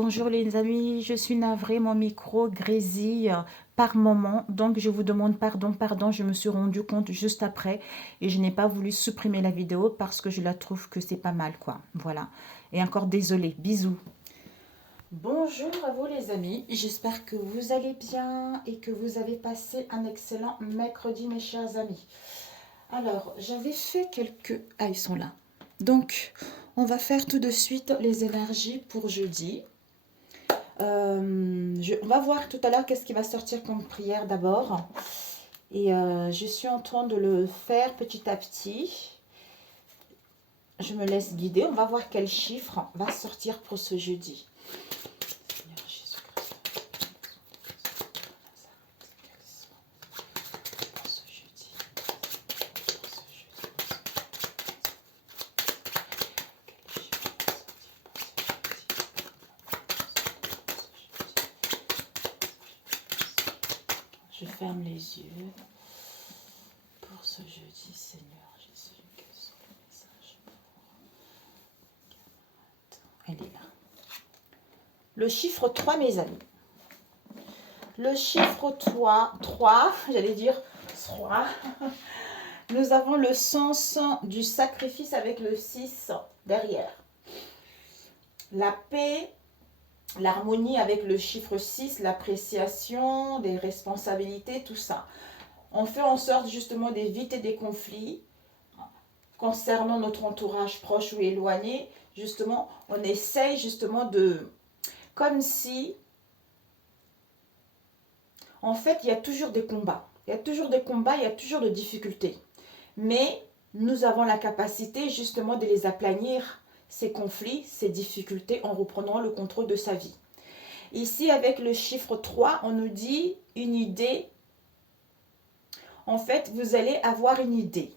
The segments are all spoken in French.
Bonjour les amis, je suis navrée, mon micro grésille par moment, donc je vous demande pardon, je me suis rendu compte juste après et je n'ai pas voulu supprimer la vidéo parce que je la trouve que c'est pas mal quoi, voilà. Et encore désolée, bisous. Bonjour à vous les amis, j'espère que vous allez bien et que vous avez passé un excellent mercredi mes chers amis. Alors, j'avais fait quelques... Ah, ils sont là. Donc, on va faire tout de suite les énergies pour jeudi. On va voir tout à l'heure qu'est-ce qui va sortir comme prière d'abord. Et je suis en train de le faire petit à petit. Je me laisse guider. On va voir quel chiffre va sortir pour ce jeudi. Je ferme les yeux pour ce jeudi, Seigneur Jésus. Quels sont les messages pour... Elle est là. Le chiffre 3, mes amis. Le chiffre 3, j'allais dire 3. Nous avons le sens du sacrifice avec le 6 derrière. La paix, l'harmonie avec le chiffre 6, l'appréciation des responsabilités, tout ça. On fait en sorte justement d'éviter des conflits concernant notre entourage proche ou éloigné. Justement, on essaye justement de... Comme si... En fait, il y a toujours des combats. Il y a toujours des combats, il y a toujours des difficultés. Mais nous avons la capacité justement de les aplanir, ces conflits, ces difficultés, en reprenant le contrôle de sa vie. Ici, avec le chiffre 3, on nous dit une idée. En fait, vous allez avoir une idée.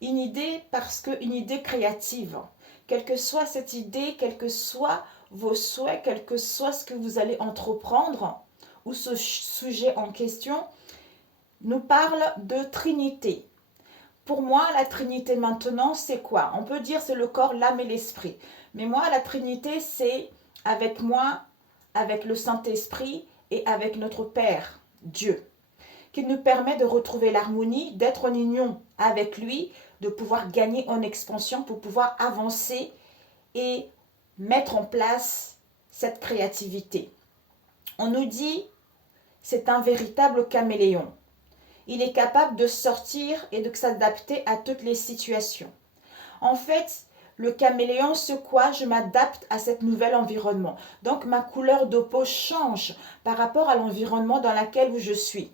Une idée parce qu'une idée créative. Quelle que soit cette idée, quels que soient vos souhaits, quel que soit ce que vous allez entreprendre, ou ce sujet en question, nous parle de Trinité. Pour moi, la Trinité maintenant, c'est quoi? On peut dire c'est le corps, l'âme et l'esprit. Mais moi, la Trinité, c'est avec moi, avec le Saint-Esprit et avec notre Père, Dieu, qui nous permet de retrouver l'harmonie, d'être en union avec lui, de pouvoir gagner en expansion pour pouvoir avancer et mettre en place cette créativité. On nous dit, c'est un véritable caméléon. Il est capable de sortir et de s'adapter à toutes les situations. En fait, le caméléon, c'est quoi? Je m'adapte à cet nouvel environnement. Donc, ma couleur de peau change par rapport à l'environnement dans lequel je suis.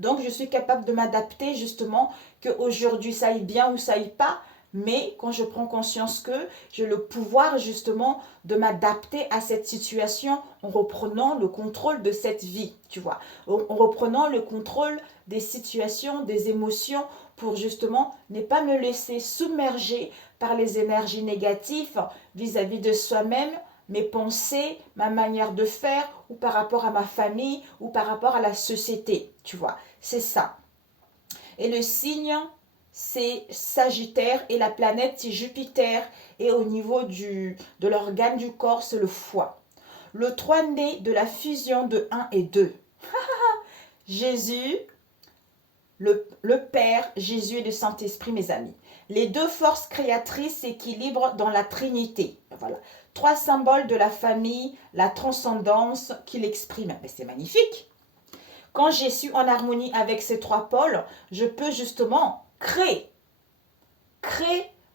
Donc, je suis capable de m'adapter justement qu'aujourd'hui, ça aille bien ou ça aille pas. Mais quand je prends conscience que j'ai le pouvoir justement de m'adapter à cette situation en reprenant le contrôle de cette vie, tu vois. En reprenant le contrôle des situations, des émotions pour justement ne pas me laisser submerger par les énergies négatives vis-à-vis de soi-même, mes pensées, ma manière de faire ou par rapport à ma famille ou par rapport à la société, tu vois. C'est ça. Et le signe, c'est Sagittaire et la planète, c'est Jupiter. Et au niveau de l'organe du corps, c'est le foie. Le 3 né de la fusion de 1 et 2. Jésus, le Père, Jésus et le Saint-Esprit, mes amis. Les deux forces créatrices s'équilibrent dans la Trinité. Voilà. 3 symboles de la famille, la transcendance qu'il exprime. Mais c'est magnifique. Quand je suis en harmonie avec ces 3 pôles, je peux justement créer,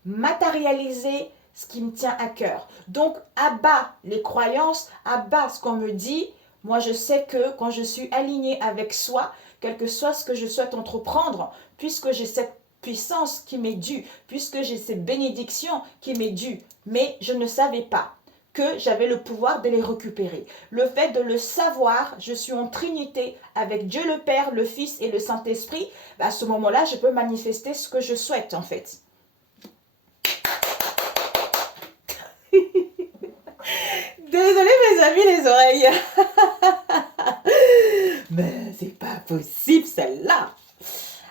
matérialiser ce qui me tient à cœur. Donc, à bas les croyances, à bas ce qu'on me dit. Moi, je sais que quand je suis alignée avec soi, quel que soit ce que je souhaite entreprendre, puisque j'ai cette puissance qui m'est due, puisque j'ai cette bénédiction qui m'est due, mais je ne savais pas que j'avais le pouvoir de les récupérer. Le fait de le savoir, je suis en trinité avec Dieu le Père, le Fils et le Saint-Esprit, à ce moment-là, je peux manifester ce que je souhaite en fait. Désolée mes amis les oreilles. Mais c'est pas possible celle-là.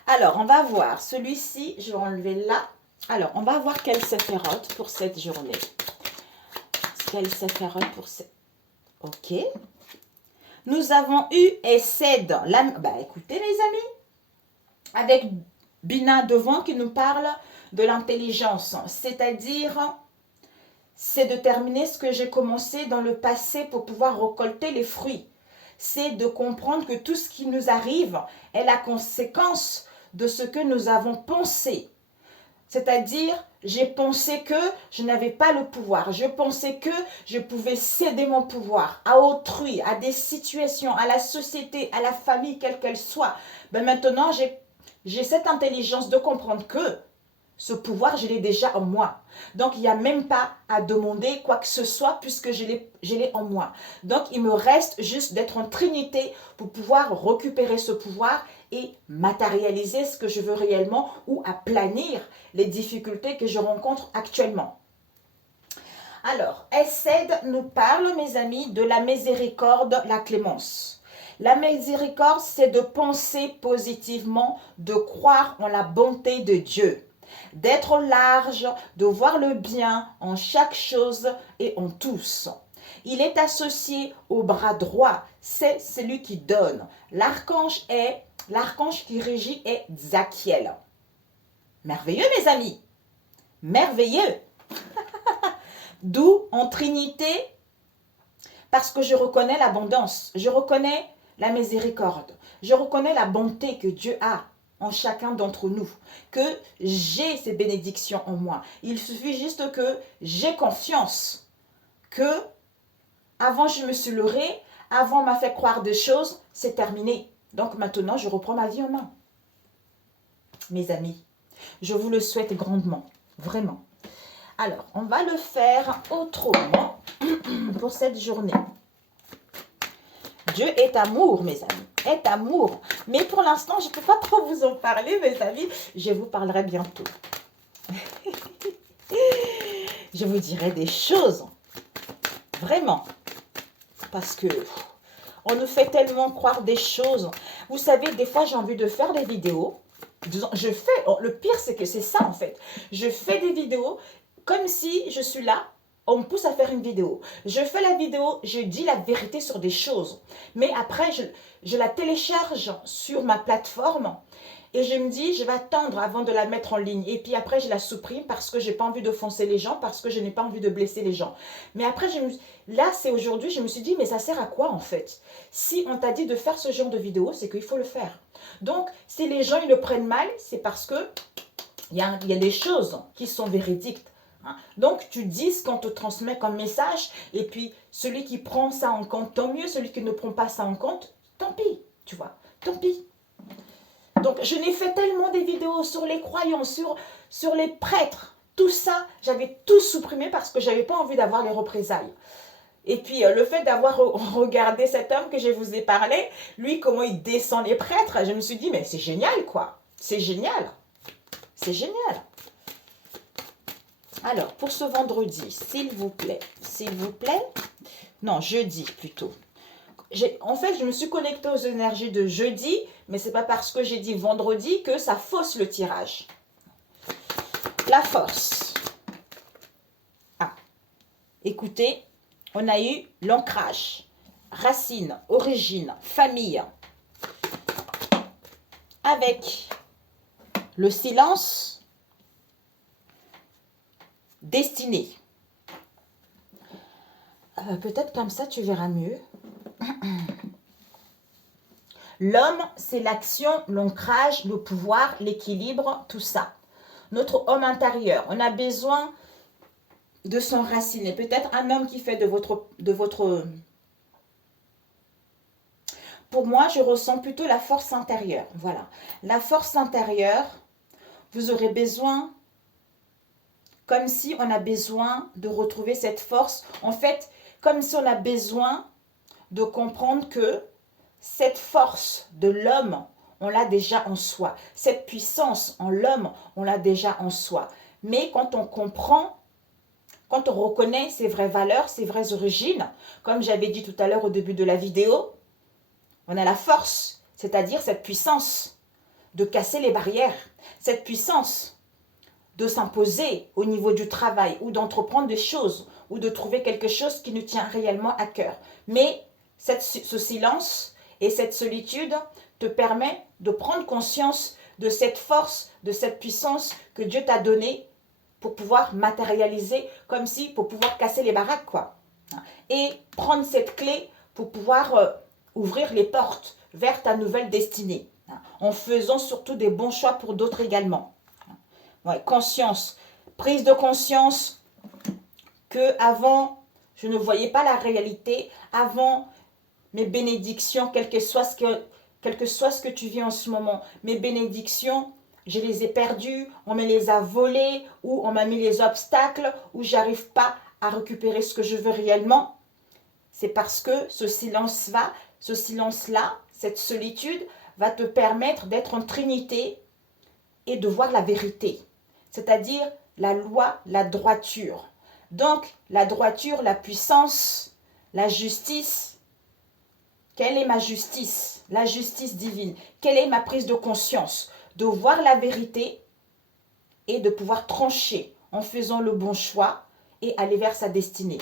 Alors, on va voir. Celui-ci, je vais enlever là. Alors, on va voir quelle séphérote pour cette journée. Quelle séphérote pour cette... Ok. Nous avons eu Essed. Écoutez les amis, avec Bina devant qui nous parle de l'intelligence. C'est-à-dire, c'est de terminer ce que j'ai commencé dans le passé pour pouvoir récolter les fruits. C'est de comprendre que tout ce qui nous arrive est la conséquence de ce que nous avons pensé. C'est-à-dire, j'ai pensé que je n'avais pas le pouvoir. Je pensais que je pouvais céder mon pouvoir à autrui, à des situations, à la société, à la famille, quelle qu'elle soit. Maintenant, j'ai cette intelligence de comprendre que ce pouvoir, je l'ai déjà en moi. Donc, il n'y a même pas à demander quoi que ce soit puisque je l'ai en moi. Donc, il me reste juste d'être en trinité pour pouvoir récupérer ce pouvoir et matérialiser ce que je veux réellement ou aplanir les difficultés que je rencontre actuellement. Alors, Essed nous parle, mes amis, de la miséricorde, la clémence. La miséricorde, c'est de penser positivement, de croire en la bonté de Dieu, d'être large, de voir le bien en chaque chose et en tous. Il est associé au bras droit, c'est celui qui donne. L'archange qui régit est Zachiel. Merveilleux mes amis, merveilleux. D'où en Trinité, parce que je reconnais l'abondance, je reconnais la miséricorde, je reconnais la bonté que Dieu a en chacun d'entre nous, que j'ai ces bénédictions en moi. Il suffit juste que j'ai confiance, que avant je me suis leurrée, avant on m'a fait croire des choses, c'est terminé. Donc maintenant je reprends ma vie en main. Mes amis, je vous le souhaite grandement, vraiment. Alors, on va le faire autrement pour cette journée. Dieu est amour, mes amis, est amour. Mais pour l'instant, je ne peux pas trop vous en parler, mes amis. Je vous parlerai bientôt. Je vous dirai des choses, vraiment. Parce que on nous fait tellement croire des choses. Vous savez, des fois, j'ai envie de faire des vidéos. Le pire, c'est que c'est ça, en fait. Je fais des vidéos comme si je suis là, on me pousse à faire une vidéo. Je fais la vidéo, je dis la vérité sur des choses. Mais après, je la télécharge sur ma plateforme et je me dis, je vais attendre avant de la mettre en ligne. Et puis après, je la supprime parce que je n'ai pas envie d'offenser les gens, parce que je n'ai pas envie de blesser les gens. Mais après, là, c'est aujourd'hui, je me suis dit, mais ça sert à quoi en fait? Si on t'a dit de faire ce genre de vidéo, c'est qu'il faut le faire. Donc, si les gens ils le prennent mal, c'est parce que il y a des choses qui sont véridiques. Donc, tu dis ce qu'on te transmet comme message, et puis celui qui prend ça en compte, tant mieux. Celui qui ne prend pas ça en compte, tant pis, tu vois, tant pis. Donc, je n'ai fait tellement des vidéos sur les croyants, sur les prêtres, tout ça, j'avais tout supprimé parce que je n'avais pas envie d'avoir les représailles. Et puis, le fait d'avoir regardé cet homme que je vous ai parlé, lui, comment il descend les prêtres, je me suis dit, mais c'est génial, quoi. C'est génial. C'est génial. Alors, pour ce vendredi, s'il vous plaît, non, jeudi plutôt. En fait, je me suis connectée aux énergies de jeudi, mais c'est pas parce que j'ai dit vendredi que ça fausse le tirage. La force. Ah, écoutez, on a eu l'ancrage, racine, origine, famille. Avec le silence, destinée. Peut-être comme ça, tu verras mieux. L'homme, c'est l'action, l'ancrage, le pouvoir, l'équilibre, tout ça. Notre homme intérieur, on a besoin de s'enraciner. Peut-être un homme qui fait de votre... Pour moi, je ressens plutôt la force intérieure. Voilà. La force intérieure, vous aurez besoin... Comme si on a besoin de retrouver cette force. En fait, comme si on a besoin de comprendre que cette force de l'homme, on l'a déjà en soi. Cette puissance en l'homme, on l'a déjà en soi. Mais quand on comprend, quand on reconnaît ses vraies valeurs, ses vraies origines, comme j'avais dit tout à l'heure au début de la vidéo, on a la force, c'est-à-dire cette puissance de casser les barrières, cette puissance de s'imposer au niveau du travail ou d'entreprendre des choses ou de trouver quelque chose qui nous tient réellement à cœur. Mais ce silence et cette solitude te permet de prendre conscience de cette force, de cette puissance que Dieu t'a donnée pour pouvoir matérialiser, comme si pour pouvoir casser les baraques, quoi. Et prendre cette clé pour pouvoir ouvrir les portes vers ta nouvelle destinée, en faisant surtout des bons choix pour d'autres également. Ouais, conscience, prise de conscience que avant je ne voyais pas la réalité, avant mes bénédictions, quel que soit ce que tu vis en ce moment, mes bénédictions, je les ai perdues, on me les a volées, ou on m'a mis les obstacles, ou j'arrive pas à récupérer ce que je veux réellement. C'est parce que ce silence-là, cette solitude, va te permettre d'être en trinité et de voir la vérité, c'est-à-dire la loi, la droiture. Donc, la droiture, la puissance, la justice. Quelle est ma justice? La justice divine. Quelle est ma prise de conscience? De voir la vérité et de pouvoir trancher en faisant le bon choix et aller vers sa destinée.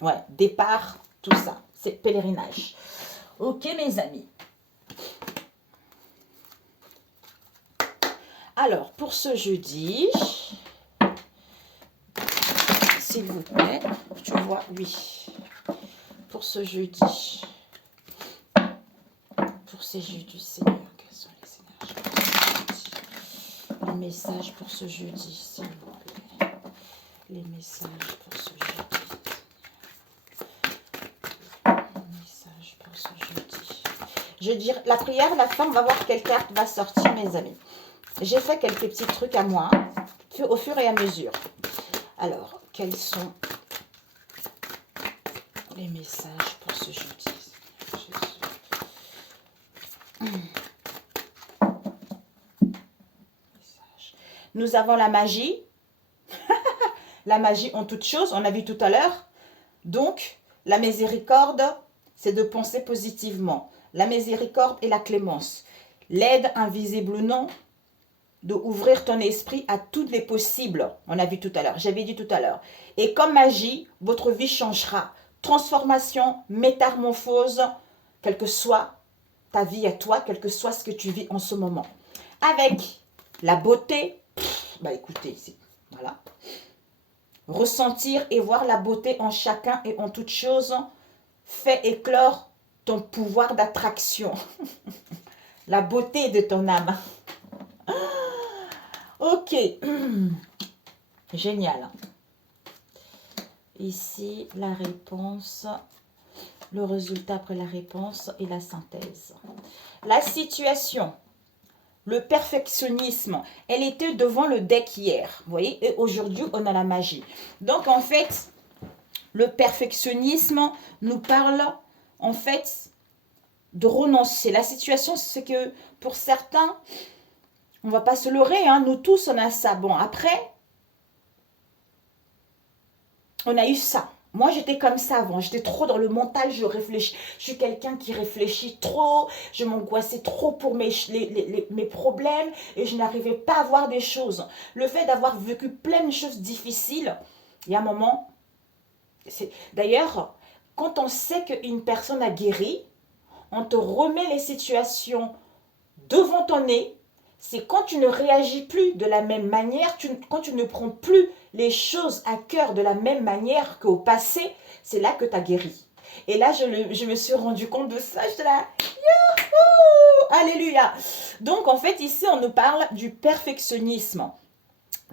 Ouais, départ, tout ça. C'est pèlerinage. Ok, mes amis. Alors, pour ce jeudi, s'il vous plaît, tu vois, oui. Pour ce jeudi, pour ces jeudis, Seigneur, quels sont les énergies? Les messages pour ce jeudi, s'il vous plaît. Les messages pour ce jeudi. Les messages pour ce jeudi. Je dirais, la prière, la fin, on va voir quelle carte va sortir, mes amis. J'ai fait quelques petits trucs à moi, au fur et à mesure. Alors, quels sont les messages pour ce jeudi? Nous avons la magie. La magie en toute chose, on a vu tout à l'heure. Donc, la miséricorde, c'est de penser positivement. La miséricorde et la clémence. L'aide, invisible ou non, de ouvrir ton esprit à toutes les possibles. On a vu tout à l'heure, j'avais dit tout à l'heure. Et comme magie, votre vie changera. Transformation, métamorphose, quelle que soit ta vie à toi, quel que soit ce que tu vis en ce moment. Avec la beauté, bah écoutez, voilà. Ressentir et voir la beauté en chacun et en toute chose fait éclore ton pouvoir d'attraction. La beauté de ton âme. Ok. Génial. Ici, la réponse, le résultat après la réponse et la synthèse. La situation, le perfectionnisme, elle était devant le deck hier. Vous voyez, et aujourd'hui, on a la magie. Donc, en fait, le perfectionnisme nous parle, en fait, de renoncer. La situation, c'est que pour certains, on ne va pas se leurrer, hein, nous tous, on a ça. Bon, après, on a eu ça. Moi, j'étais comme ça avant. J'étais trop dans le mental, je réfléchis. Je suis quelqu'un qui réfléchit trop. Je m'angoissais trop pour mes problèmes et je n'arrivais pas à voir des choses. Le fait d'avoir vécu plein de choses difficiles, il y a un moment... D'ailleurs, quand on sait qu'une personne a guéri, on te remet les situations devant ton nez. C'est quand tu ne réagis plus de la même manière, quand tu ne prends plus les choses à cœur de la même manière qu'au passé, c'est là que tu as guéri. Et là, je me suis rendu compte de ça. J'étais là, youhou, alléluia. Donc, en fait, ici, on nous parle du perfectionnisme.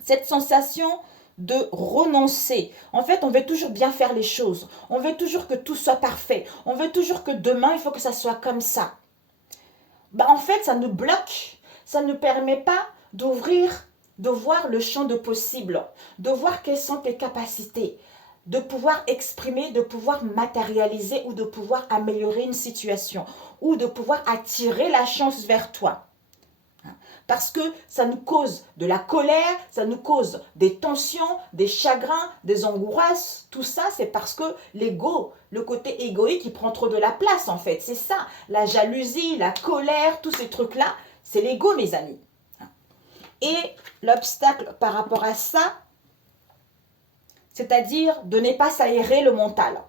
Cette sensation de renoncer. En fait, on veut toujours bien faire les choses. On veut toujours que tout soit parfait. On veut toujours que demain, il faut que ça soit comme ça. Bah, en fait, ça nous bloque. Ça ne permet pas d'ouvrir, de voir le champ de possible, de voir quelles sont tes capacités, de pouvoir exprimer, de pouvoir matérialiser ou de pouvoir améliorer une situation ou de pouvoir attirer la chance vers toi. Parce que ça nous cause de la colère, ça nous cause des tensions, des chagrins, des angoisses. Tout ça, c'est parce que l'ego, le côté égoïque, il prend trop de la place en fait. C'est ça, la jalousie, la colère, tous ces trucs-là, c'est l'ego, mes amis. Et l'obstacle par rapport à ça, c'est-à-dire de ne pas s'aérer le mental.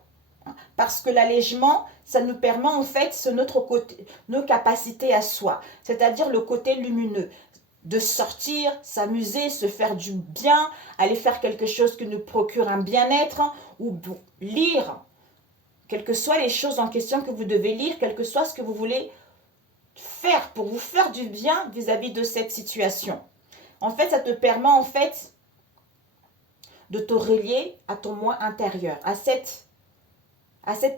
Parce que l'allègement, ça nous permet en fait, c'est notre côté, nos capacités à soi, c'est-à-dire le côté lumineux, de sortir, s'amuser, se faire du bien, aller faire quelque chose qui nous procure un bien-être, ou lire, quelles que soient les choses en question que vous devez lire, quel que soit ce que vous voulez faire pour vous faire du bien vis-à-vis de cette situation. En fait, ça te permet en fait de te relier à ton moi intérieur, à cette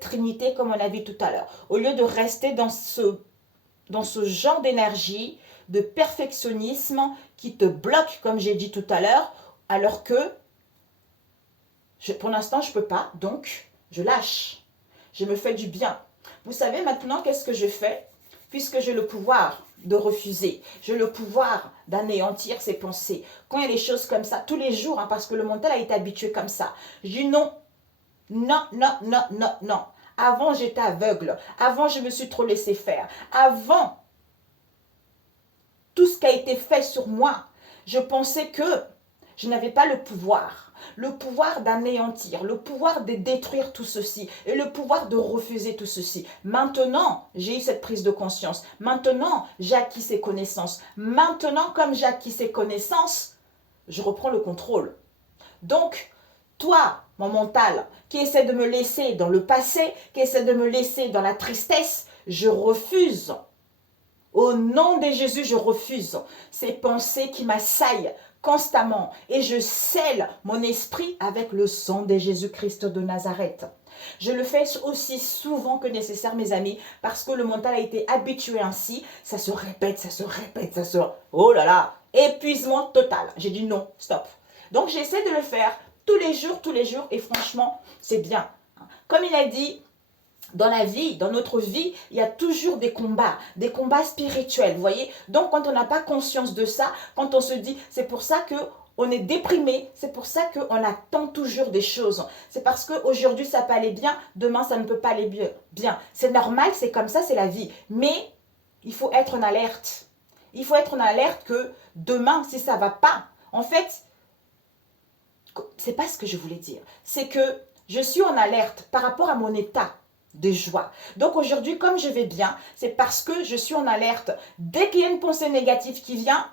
trinité comme on a vu tout à l'heure. Au lieu de rester dans ce genre d'énergie, de perfectionnisme qui te bloque, comme j'ai dit tout à l'heure, alors que pour l'instant, je ne peux pas, donc je lâche. Je me fais du bien. Vous savez maintenant qu'est-ce que je fais? Puisque j'ai le pouvoir de refuser, j'ai le pouvoir d'anéantir ses pensées. Quand il y a des choses comme ça, tous les jours, hein, parce que le mental a été habitué comme ça, je dis non, non, non, non, non, non. Avant, j'étais aveugle. Avant, je me suis trop laissé faire. Avant, tout ce qui a été fait sur moi, je pensais que je n'avais pas le pouvoir d'anéantir, le pouvoir de détruire tout ceci et le pouvoir de refuser tout ceci. Maintenant, j'ai eu cette prise de conscience. Maintenant, j'ai acquis ces connaissances. Maintenant, comme j'ai acquis ces connaissances, je reprends le contrôle. Donc, toi, mon mental, qui essaie de me laisser dans le passé, qui essaie de me laisser dans la tristesse, je refuse. Au nom de Jésus, je refuse ces pensées qui m'assaillent constamment et je scelle mon esprit avec le sang de Jésus-Christ de Nazareth. Je le fais aussi souvent que nécessaire, mes amis, parce que le mental a été habitué ainsi. Ça se répète, ça se répète, ça se... Oh là là, épuisement total. J'ai dit non, stop. Donc j'essaie de le faire tous les jours, et franchement, c'est bien. Comme il a dit, dans la vie, dans notre vie, il y a toujours des combats spirituels, vous voyez. Donc, quand on n'a pas conscience de ça, quand on se dit, c'est pour ça que on est déprimé, c'est pour ça qu'on attend toujours des choses. C'est parce qu'aujourd'hui, ça peut aller bien, demain, ça ne peut pas aller bien. C'est normal, c'est comme ça, c'est la vie. Mais il faut être en alerte. Il faut être en alerte que demain, si ça ne va pas, en fait, c'est pas ce que je voulais dire. C'est que je suis en alerte par rapport à mon état de joie. Donc aujourd'hui, comme je vais bien, c'est parce que je suis en alerte. Dès qu'il y a une pensée négative qui vient,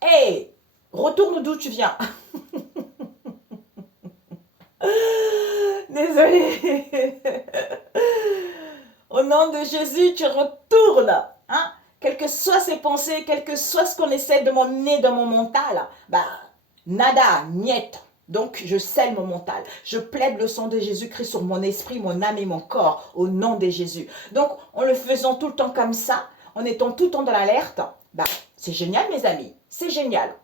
hey, retourne d'où tu viens. Désolée. Au nom de Jésus, tu retournes. Hein? Quelles que soient ces pensées, quel que soit ce qu'on essaie de m'emmener dans mon mental, bah, nada, niet. Donc, je scelle mon mental. Je plaide le sang de Jésus-Christ sur mon esprit, mon âme et mon corps, au nom de Jésus. Donc, en le faisant tout le temps comme ça, en étant tout le temps dans l'alerte, bah, c'est génial, mes amis. C'est génial.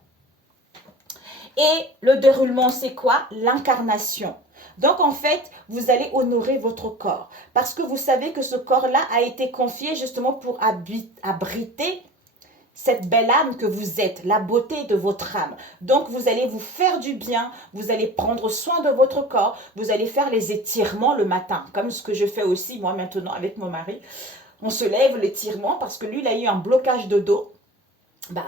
Et le déroulement, c'est quoi? L'incarnation. Donc, en fait, vous allez honorer votre corps. Parce que vous savez que ce corps-là a été confié justement pour abriter cette belle âme que vous êtes, la beauté de votre âme. Donc, vous allez vous faire du bien, vous allez prendre soin de votre corps, vous allez faire les étirements le matin, comme ce que je fais aussi, moi, maintenant, avec mon mari. On se lève, l'étirement, parce que lui, il a eu un blocage de dos. Bah,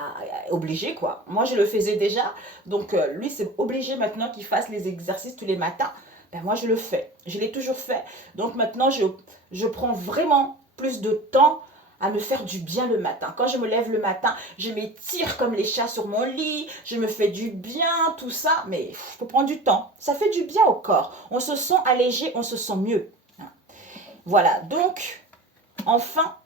obligé, quoi. Moi, je le faisais déjà. Donc, lui, c'est obligé maintenant qu'il fasse les exercices tous les matins. Ben, moi, je le fais. Je l'ai toujours fait. Donc, maintenant, je prends vraiment plus de temps à me faire du bien le matin. Quand je me lève le matin, je m'étire comme les chats sur mon lit, je me fais du bien, tout ça, mais il faut prendre du temps. Ça fait du bien au corps. On se sent allégé, on se sent mieux. Voilà, donc, enfin,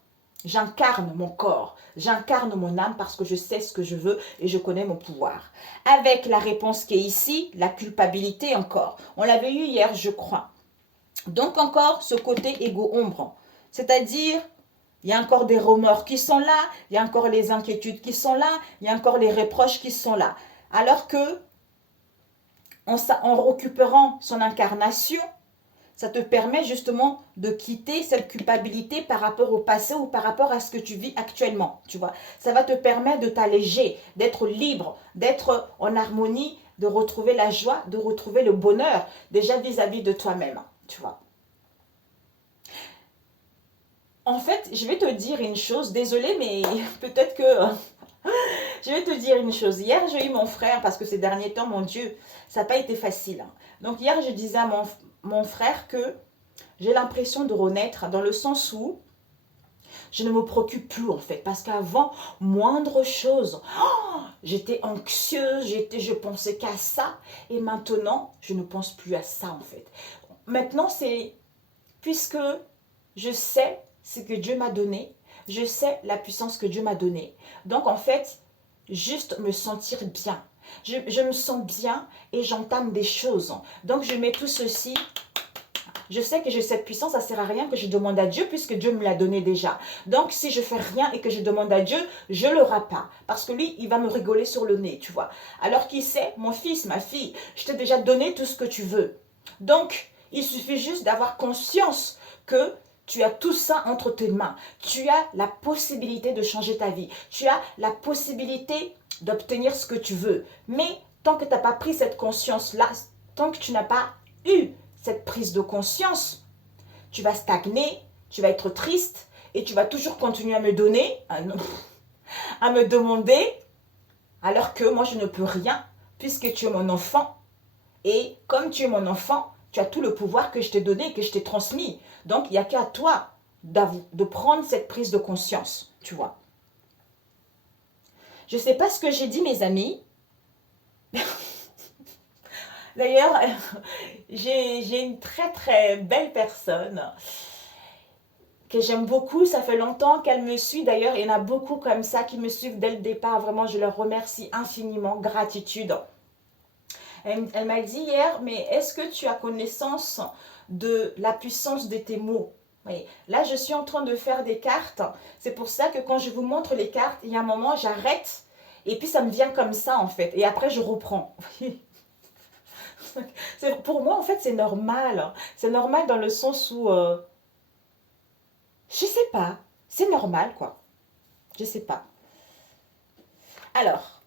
j'incarne mon corps, j'incarne mon âme parce que je sais ce que je veux et je connais mon pouvoir. Avec la réponse qui est ici, la culpabilité encore. On l'avait eu hier, je crois. Donc encore ce côté égo-ombre, c'est-à-dire il y a encore des remords qui sont là, il y a encore les inquiétudes qui sont là, il y a encore les reproches qui sont là. Alors que, en récupérant son incarnation, ça te permet justement de quitter cette culpabilité par rapport au passé ou par rapport à ce que tu vis actuellement, tu vois. Ça va te permettre de t'alléger, d'être libre, d'être en harmonie, de retrouver la joie, de retrouver le bonheur, déjà vis-à-vis de toi-même, tu vois. En fait, je vais te dire une chose, désolée, mais peut-être que Je vais te dire une chose. Hier, j'ai eu mon frère, parce que ces derniers temps, mon Dieu, ça n'a pas été facile, hein. Donc hier, je disais à mon frère que j'ai l'impression de renaître dans le sens où je ne me préoccupe plus en fait. Parce qu'avant, moindre chose, j'étais anxieuse, je pensais qu'à ça. Et maintenant, je ne pense plus à ça en fait. Maintenant, c'est puisque je sais ce que Dieu m'a donné, je sais la puissance que Dieu m'a donnée. Donc en fait, juste me sentir bien. Je me sens bien et j'entame des choses. Donc je mets tout ceci. Je sais que j'ai cette puissance, ça ne sert à rien que je demande à Dieu puisque Dieu me l'a donné déjà. Donc si je fais rien et que je demande à Dieu, je ne l'aurai pas. Parce que lui, il va me rigoler sur le nez, tu vois. Alors qu'il sait, mon fils, ma fille, je t'ai déjà donné tout ce que tu veux. Donc, il suffit juste d'avoir conscience que tu as tout ça entre tes mains. Tu as la possibilité de changer ta vie. Tu as la possibilité d'obtenir ce que tu veux. Mais tant que tu n'as pas pris cette conscience-là, tant que tu n'as pas eu cette prise de conscience, tu vas stagner, tu vas être triste et tu vas toujours continuer à me donner, à me demander, alors que moi je ne peux rien puisque tu es mon enfant. Et comme tu es mon enfant, tu as tout le pouvoir que je t'ai donné et que je t'ai transmis. Donc il n'y a qu'à toi de prendre cette prise de conscience, tu vois. Je ne sais pas ce que j'ai dit, mes amis. D'ailleurs, j'ai une très très belle personne que j'aime beaucoup. Ça fait longtemps qu'elle me suit. D'ailleurs, il y en a beaucoup comme ça qui me suivent dès le départ. Vraiment, je leur remercie infiniment. Gratitude. Elle m'a dit hier, mais est-ce que tu as connaissance de la puissance de tes mots? Oui. Là, je suis en train de faire des cartes. C'est pour ça que quand je vous montre les cartes, il y a un moment, j'arrête. Et puis, ça me vient comme ça, en fait. Et après, je reprends. Pour moi, en fait, c'est normal. C'est normal dans le sens où... je sais pas. C'est normal, quoi. Je sais pas. Alors,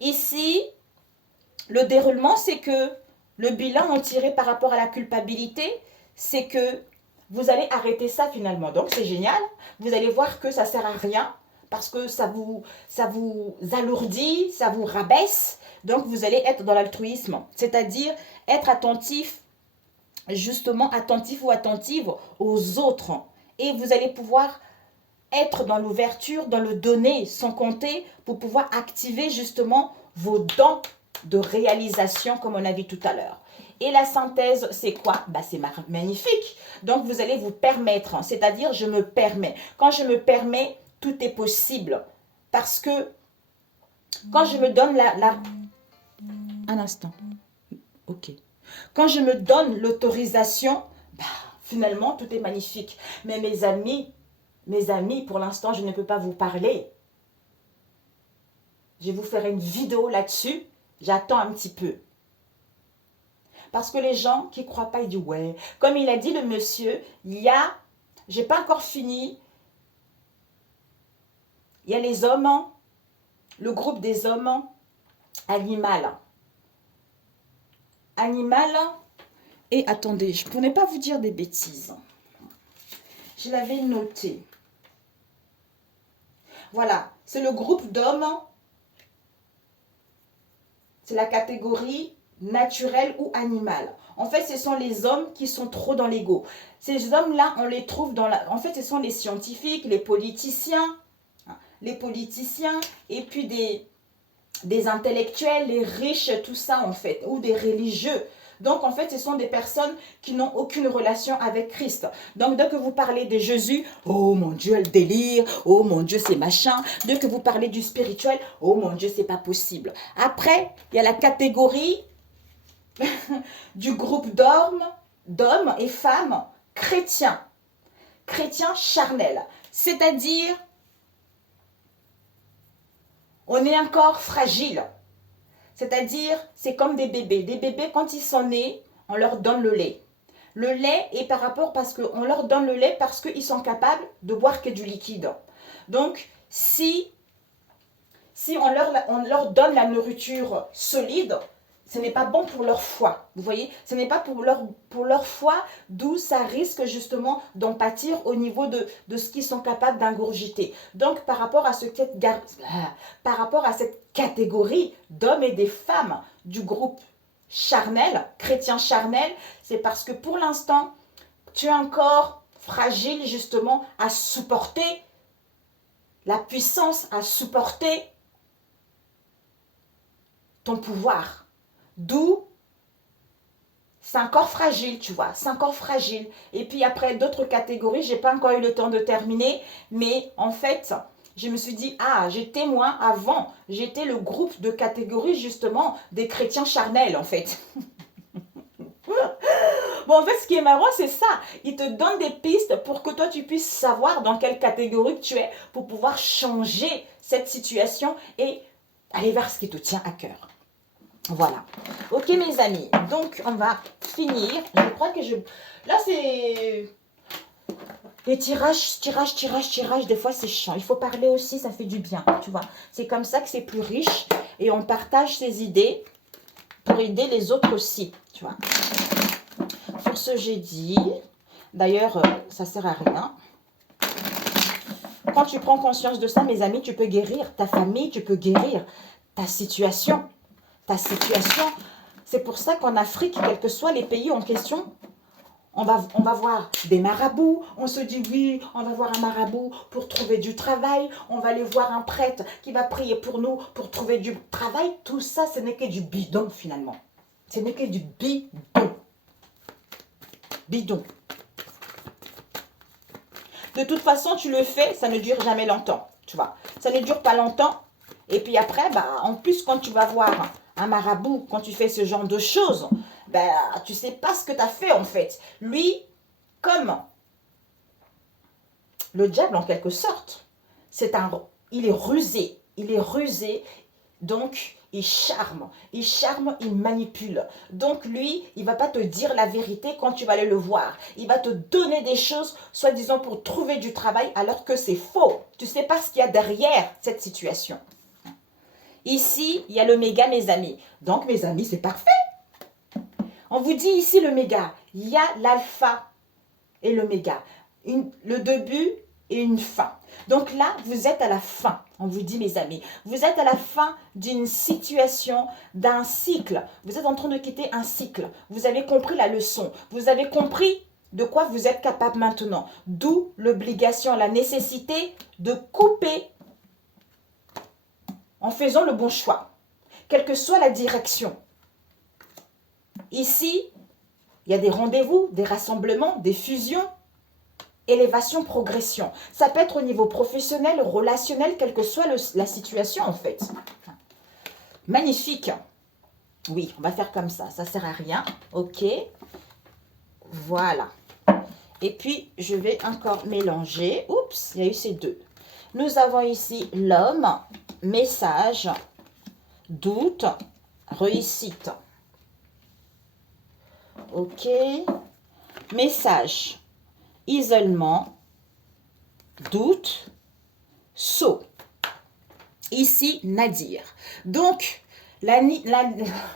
ici, le déroulement, c'est que le bilan en tiré par rapport à la culpabilité, c'est que vous allez arrêter ça finalement. Donc, c'est génial. Vous allez voir que ça ne sert à rien parce que ça vous alourdit, ça vous rabaisse. Donc, vous allez être dans l'altruisme, c'est-à-dire être attentif, justement attentif ou attentive aux autres. Et vous allez pouvoir être dans l'ouverture, dans le donner, sans compter, pour pouvoir activer justement vos dons de réalisation, comme on a vu tout à l'heure. Et la synthèse, c'est quoi? C'est magnifique. Donc, vous allez vous permettre, c'est-à-dire je me permets. Quand je me permets, tout est possible. Parce que quand je me donne Un instant. Ok. Quand je me donne l'autorisation, finalement, tout est magnifique. Mais mes amis, pour l'instant, je ne peux pas vous parler. Je vais vous faire une vidéo là-dessus. J'attends un petit peu. Parce que les gens qui ne croient pas, ils disent ouais. Comme il a dit le monsieur, j'ai pas encore fini. Il y a les hommes, le groupe des hommes animal. Animal. Et attendez, je ne pourrais pas vous dire des bêtises. Je l'avais noté. Voilà, c'est le groupe d'hommes. C'est la catégorie naturelle ou animale. En fait, ce sont les hommes qui sont trop dans l'ego. Ces hommes-là, on les trouve dans la... En fait, ce sont les scientifiques, les politiciens, et puis des intellectuels, les riches, tout ça, en fait, ou des religieux. Donc, en fait, ce sont des personnes qui n'ont aucune relation avec Christ. Donc, dès que vous parlez de Jésus, oh mon Dieu, le délire, oh mon Dieu, c'est machin. Dès que vous parlez du spirituel, oh mon Dieu, c'est pas possible. Après, il y a la catégorie du groupe d'hommes et femmes chrétiens charnels. C'est-à-dire, on est encore fragile. C'est-à-dire, c'est comme des bébés. Des bébés, quand ils sont nés, on leur donne le lait. Le lait est parce qu'on leur donne le lait parce qu'ils sont capables de boire que du liquide. Donc, si on leur donne la nourriture solide, ce n'est pas bon pour leur foi. Vous voyez, ce n'est pas pour leur foi, d'où ça risque justement d'en pâtir au niveau de ce qu'ils sont capables d'ingurgiter. Donc, par rapport à cette catégorie d'hommes et des femmes du groupe charnel, chrétien charnel, c'est parce que pour l'instant, tu es encore fragile justement à supporter la puissance, à supporter ton pouvoir. D'où c'est encore fragile, tu vois, c'est encore fragile. Et puis après, d'autres catégories, j'ai pas encore eu le temps de terminer, mais en fait, je me suis dit, ah, j'étais moi avant, j'étais le groupe de catégories justement des chrétiens charnels en fait. Bon, en fait, ce qui est marrant, c'est ça. Il te donne des pistes pour que toi, tu puisses savoir dans quelle catégorie tu es pour pouvoir changer cette situation et aller vers ce qui te tient à cœur. Voilà. Ok, mes amis. Donc, on va finir. Je crois que je... Là, c'est... Les tirages, des fois, c'est chiant. Il faut parler aussi, ça fait du bien, tu vois. C'est comme ça que c'est plus riche et on partage ses idées pour aider les autres aussi, tu vois. Pour ce, j'ai dit... D'ailleurs, ça sert à rien. Quand tu prends conscience de ça, mes amis, tu peux guérir ta famille, tu peux guérir ta situation. Ta situation. C'est pour ça qu'en Afrique, quels que soient les pays en question, on va voir des marabouts. On se dit oui, on va voir un marabout pour trouver du travail. On va aller voir un prêtre qui va prier pour nous pour trouver du travail. Tout ça, ce n'est que du bidon finalement. Ce n'est que du bidon. Bidon. De toute façon, tu le fais, ça ne dure jamais longtemps. Tu vois, ça ne dure pas longtemps. Et puis après, bah, en plus, quand tu vas voir un marabout, quand tu fais ce genre de choses, ben, tu ne sais pas ce que tu as fait en fait. Lui, comme le diable en quelque sorte, il est rusé. Il est rusé, donc il charme, il manipule. Donc lui, il ne va pas te dire la vérité quand tu vas aller le voir. Il va te donner des choses, soi-disant pour trouver du travail, alors que c'est faux. Tu ne sais pas ce qu'il y a derrière cette situation. Ici, il y a le méga, mes amis. Donc, mes amis, c'est parfait. On vous dit ici le méga. Il y a l'alpha et le méga. Le début et une fin. Donc là, vous êtes à la fin. On vous dit, mes amis, vous êtes à la fin d'une situation, d'un cycle. Vous êtes en train de quitter un cycle. Vous avez compris la leçon. Vous avez compris de quoi vous êtes capable maintenant. D'où l'obligation, la nécessité de couper en faisant le bon choix, quelle que soit la direction. Ici, il y a des rendez-vous, des rassemblements, des fusions, élévation, progression. Ça peut être au niveau professionnel, relationnel, quelle que soit la situation en fait. Magnifique. Oui, on va faire comme ça, ça ne sert à rien. Ok, voilà. Et puis, je vais encore mélanger. Oups, il y a eu ces deux. Nous avons ici l'homme, message, doute, réussite. Ok. Message, isolement, doute, saut. Ici, Nadir. Donc, je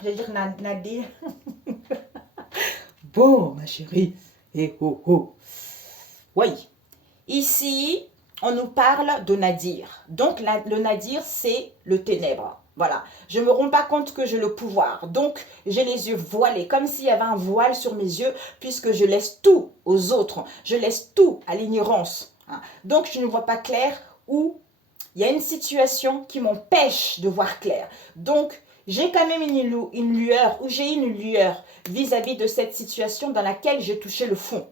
vais dire Nadir. Bon, ma chérie. Et oh, oh. Oui. Ici, on nous parle de Nadir. Donc, le Nadir, c'est le ténèbre. Voilà. Je ne me rends pas compte que j'ai le pouvoir. Donc, j'ai les yeux voilés, comme s'il y avait un voile sur mes yeux, puisque je laisse tout aux autres. Je laisse tout à l'ignorance. Donc, je ne vois pas clair ou il y a une situation qui m'empêche de voir clair. Donc, j'ai quand même une lueur, ou j'ai une lueur vis-à-vis de cette situation dans laquelle j'ai touché le fond.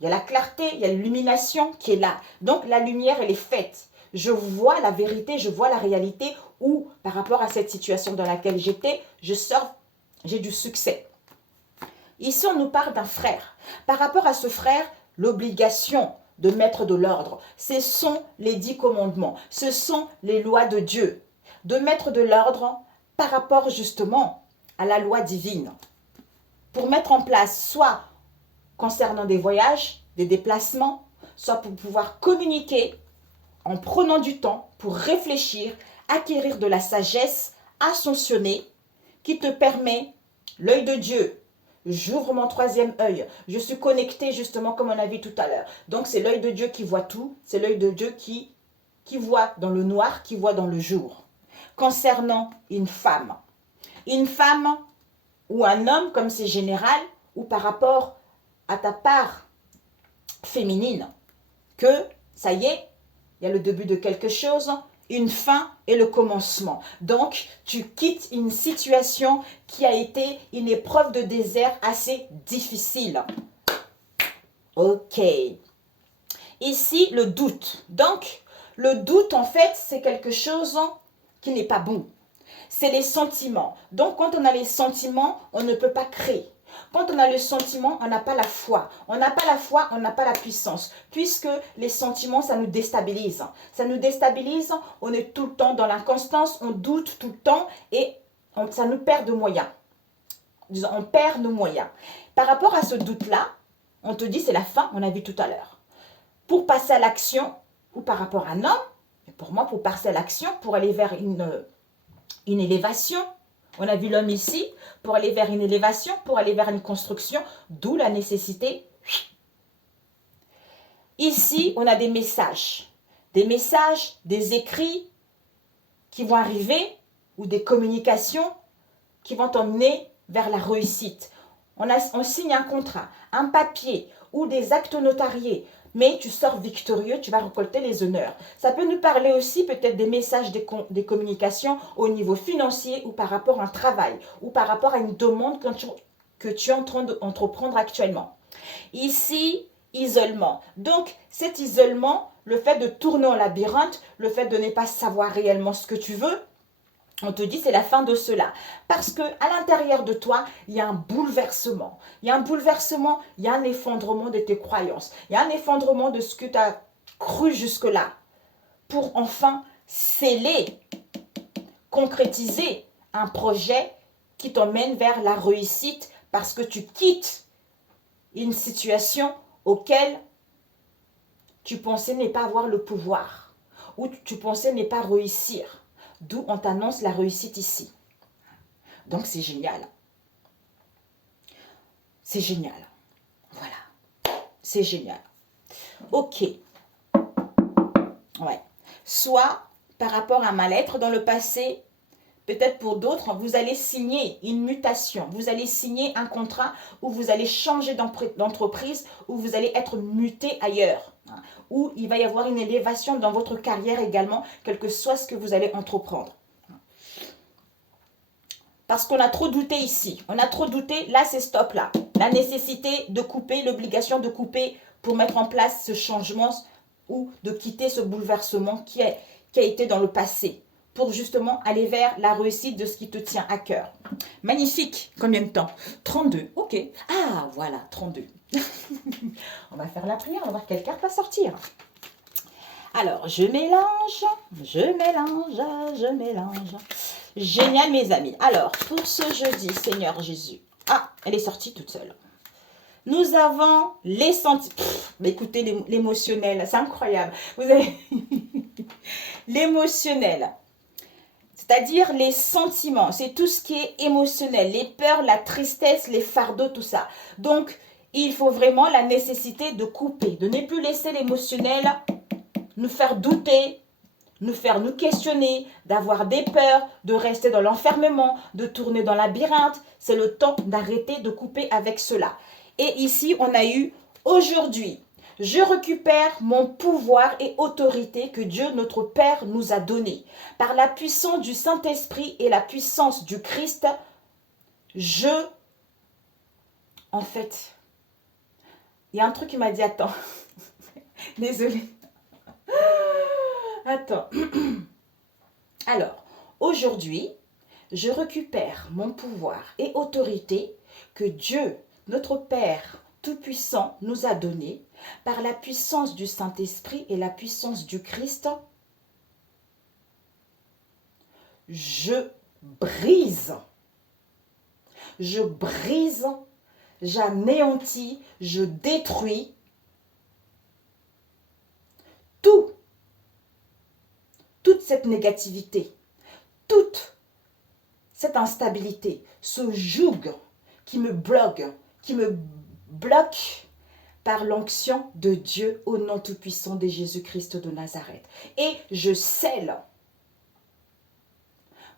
Il y a la clarté, il y a l'illumination qui est là. Donc, la lumière, elle est faite. Je vois la vérité, je vois la réalité où, par rapport à cette situation dans laquelle j'étais, je sors, j'ai du succès. Ici, on nous parle d'un frère. Par rapport à ce frère, l'obligation de mettre de l'ordre, ce sont les 10 commandements, ce sont les lois de Dieu. De mettre de l'ordre par rapport justement à la loi divine. Pour mettre en place soit concernant des voyages, des déplacements, soit pour pouvoir communiquer en prenant du temps pour réfléchir, acquérir de la sagesse, ascensionner, qui te permet, l'œil de Dieu, j'ouvre mon troisième œil, je suis connecté justement comme on a vu tout à l'heure. Donc c'est l'œil de Dieu qui voit tout, c'est l'œil de Dieu qui voit dans le noir, qui voit dans le jour. Concernant une femme ou un homme comme c'est général, ou par rapport à ta part féminine, que ça y est, il y a le début de quelque chose, une fin et le commencement. Donc, tu quittes une situation qui a été une épreuve de désert assez difficile. Ok. Ici, le doute. Donc, le doute, en fait, c'est quelque chose qui n'est pas bon. C'est les sentiments. Donc, quand on a les sentiments, on ne peut pas créer. Quand on a le sentiment, on n'a pas la foi. On n'a pas la foi, on n'a pas la puissance. Puisque les sentiments, ça nous déstabilise. Ça nous déstabilise, on est tout le temps dans l'inconstance, on doute tout le temps et ça nous perd de moyens. Disons, on perd nos moyens. Par rapport à ce doute-là, on te dit c'est la fin, on a vu tout à l'heure. Pour passer à l'action, ou par rapport à un homme, mais pour moi, pour passer à l'action, pour aller vers une élévation, on a vu l'homme ici, pour aller vers une élévation, pour aller vers une construction, d'où la nécessité. Ici, on a des messages, des écrits qui vont arriver, ou des communications qui vont t'emmener vers la réussite. On signe un contrat, un papier ou des actes notariés, mais tu sors victorieux, tu vas récolter les honneurs. Ça peut nous parler aussi peut-être des messages, des communications au niveau financier ou par rapport à un travail ou par rapport à une demande que tu es en train d'entreprendre actuellement. Ici, isolement. Donc, cet isolement, le fait de tourner en labyrinthe, le fait de ne pas savoir réellement ce que tu veux, on te dit c'est la fin de cela. Parce que à l'intérieur de toi, il y a un bouleversement. Il y a un bouleversement, il y a un effondrement de tes croyances. Il y a un effondrement de ce que tu as cru jusque-là. Pour enfin sceller, concrétiser un projet qui t'emmène vers la réussite parce que tu quittes une situation auquel tu pensais ne pas avoir le pouvoir ou tu pensais ne pas réussir. D'où on t'annonce la réussite ici. Donc c'est génial. C'est génial. Voilà. C'est génial. Ok. Ouais. Soit par rapport à un mal-être dans le passé, peut-être pour d'autres, vous allez signer une mutation. Vous allez signer un contrat où vous allez changer d'entreprise, où vous allez être muté ailleurs. Où il va y avoir une élévation dans votre carrière également, quel que soit ce que vous allez entreprendre. Parce qu'on a trop douté ici. On a trop douté, là c'est stop là. La nécessité de couper, l'obligation de couper pour mettre en place ce changement ou de quitter ce bouleversement qui a été dans le passé. Pour justement aller vers la réussite de ce qui te tient à cœur. Magnifique. Combien de temps? 32. Ok. Ah voilà, 32. On va faire la prière, on va voir quelle carte va sortir. Alors, je mélange. Génial, mes amis. Alors, pour ce jeudi, Seigneur Jésus. Ah, elle est sortie toute seule. Nous avons les sentiments. Écoutez, l'émotionnel, c'est incroyable. Vous avez l'émotionnel. C'est-à-dire les sentiments. C'est tout ce qui est émotionnel. Les peurs, la tristesse, les fardeaux, tout ça. Donc, il faut vraiment la nécessité de couper, de ne plus laisser l'émotionnel nous faire douter, nous faire nous questionner, d'avoir des peurs, de rester dans l'enfermement, de tourner dans le labyrinthe. C'est le temps d'arrêter de couper avec cela. Et ici, on a eu aujourd'hui, je récupère mon pouvoir et autorité que Dieu, notre Père, nous a donné. Par la puissance du Saint-Esprit et la puissance du Christ, en fait, il y a un truc qui m'a dit, attends, désolée. Attends. Alors, aujourd'hui, je récupère mon pouvoir et autorité que Dieu, notre Père Tout-Puissant, nous a donné par la puissance du Saint-Esprit et la puissance du Christ. Je brise, j'anéantis, je détruis toute cette négativité, toute cette instabilité, ce joug qui me bloque par l'onction de Dieu au nom tout-puissant de Jésus-Christ de Nazareth. Et je scelle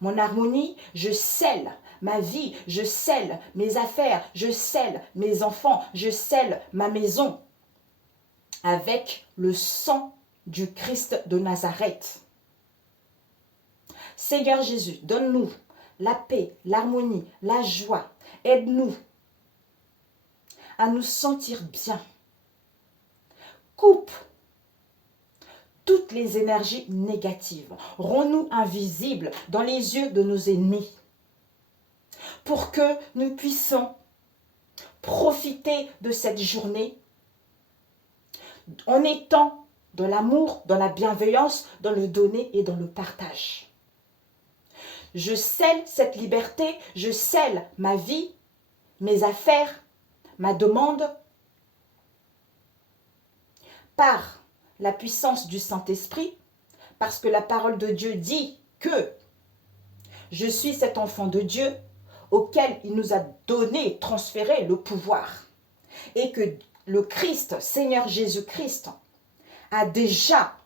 mon harmonie, je scelle ma vie, je scelle mes affaires, je scelle mes enfants, je scelle ma maison avec le sang du Christ de Nazareth. Seigneur Jésus, donne-nous la paix, l'harmonie, la joie. Aide-nous à nous sentir bien. Coupe toutes les énergies négatives. Rends-nous invisibles dans les yeux de nos ennemis pour que nous puissions profiter de cette journée en étant dans l'amour, dans la bienveillance, dans le donner et dans le partage. Je scelle cette liberté, je scelle ma vie, mes affaires, ma demande par la puissance du Saint-Esprit, parce que la parole de Dieu dit que je suis cet enfant de Dieu auquel il nous a donné, transféré le pouvoir, et que le Christ, Seigneur Jésus-Christ, a déjà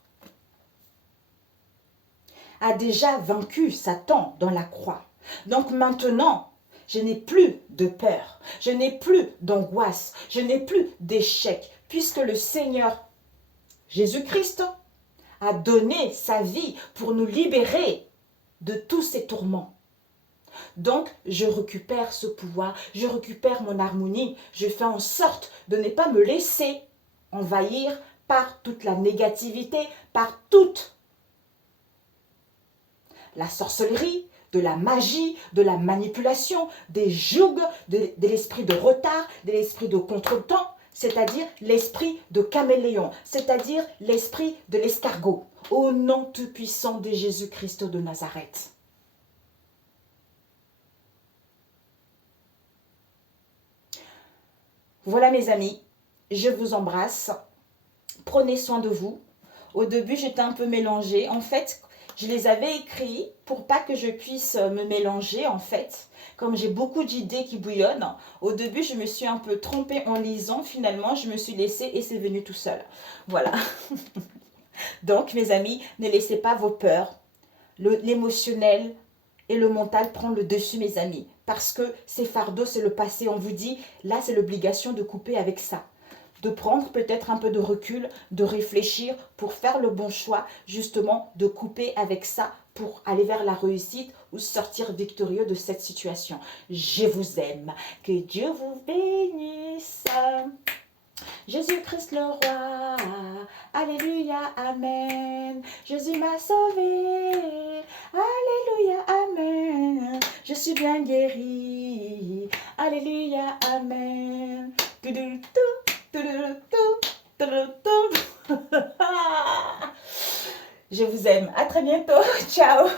vaincu Satan dans la croix. Donc maintenant, je n'ai plus de peur, je n'ai plus d'angoisse, je n'ai plus d'échec, puisque le Seigneur Jésus-Christ a donné sa vie pour nous libérer de tous ces tourments. Donc, je récupère ce pouvoir, je récupère mon harmonie, je fais en sorte de ne pas me laisser envahir par toute la négativité, par toute la sorcellerie, de la magie, de la manipulation, des jougs, de l'esprit de retard, de l'esprit de contretemps, c'est-à-dire l'esprit de caméléon, c'est-à-dire l'esprit de l'escargot, au nom tout-puissant de Jésus-Christ de Nazareth. Voilà mes amis, je vous embrasse, prenez soin de vous. Au début, j'étais un peu mélangée. En fait, je les avais écrits pour pas que je puisse me mélanger en fait. Comme j'ai beaucoup d'idées qui bouillonnent, au début, je me suis un peu trompée en lisant. Finalement, je me suis laissée et c'est venu tout seul. Voilà. Donc, mes amis, ne laissez pas vos peurs, l'émotionnel et le mental prendre le dessus, mes amis. Parce que ces fardeaux, c'est le passé. On vous dit, là, c'est l'obligation de couper avec ça. De prendre peut-être un peu de recul, de réfléchir pour faire le bon choix, justement, de couper avec ça pour aller vers la réussite ou sortir victorieux de cette situation. Je vous aime. Que Dieu vous bénisse. Jésus-Christ le roi, alléluia, amen. Jésus m'a sauvé, alléluia, amen. Je suis bien guéri, alléluia, amen. Je vous aime, à très bientôt, ciao.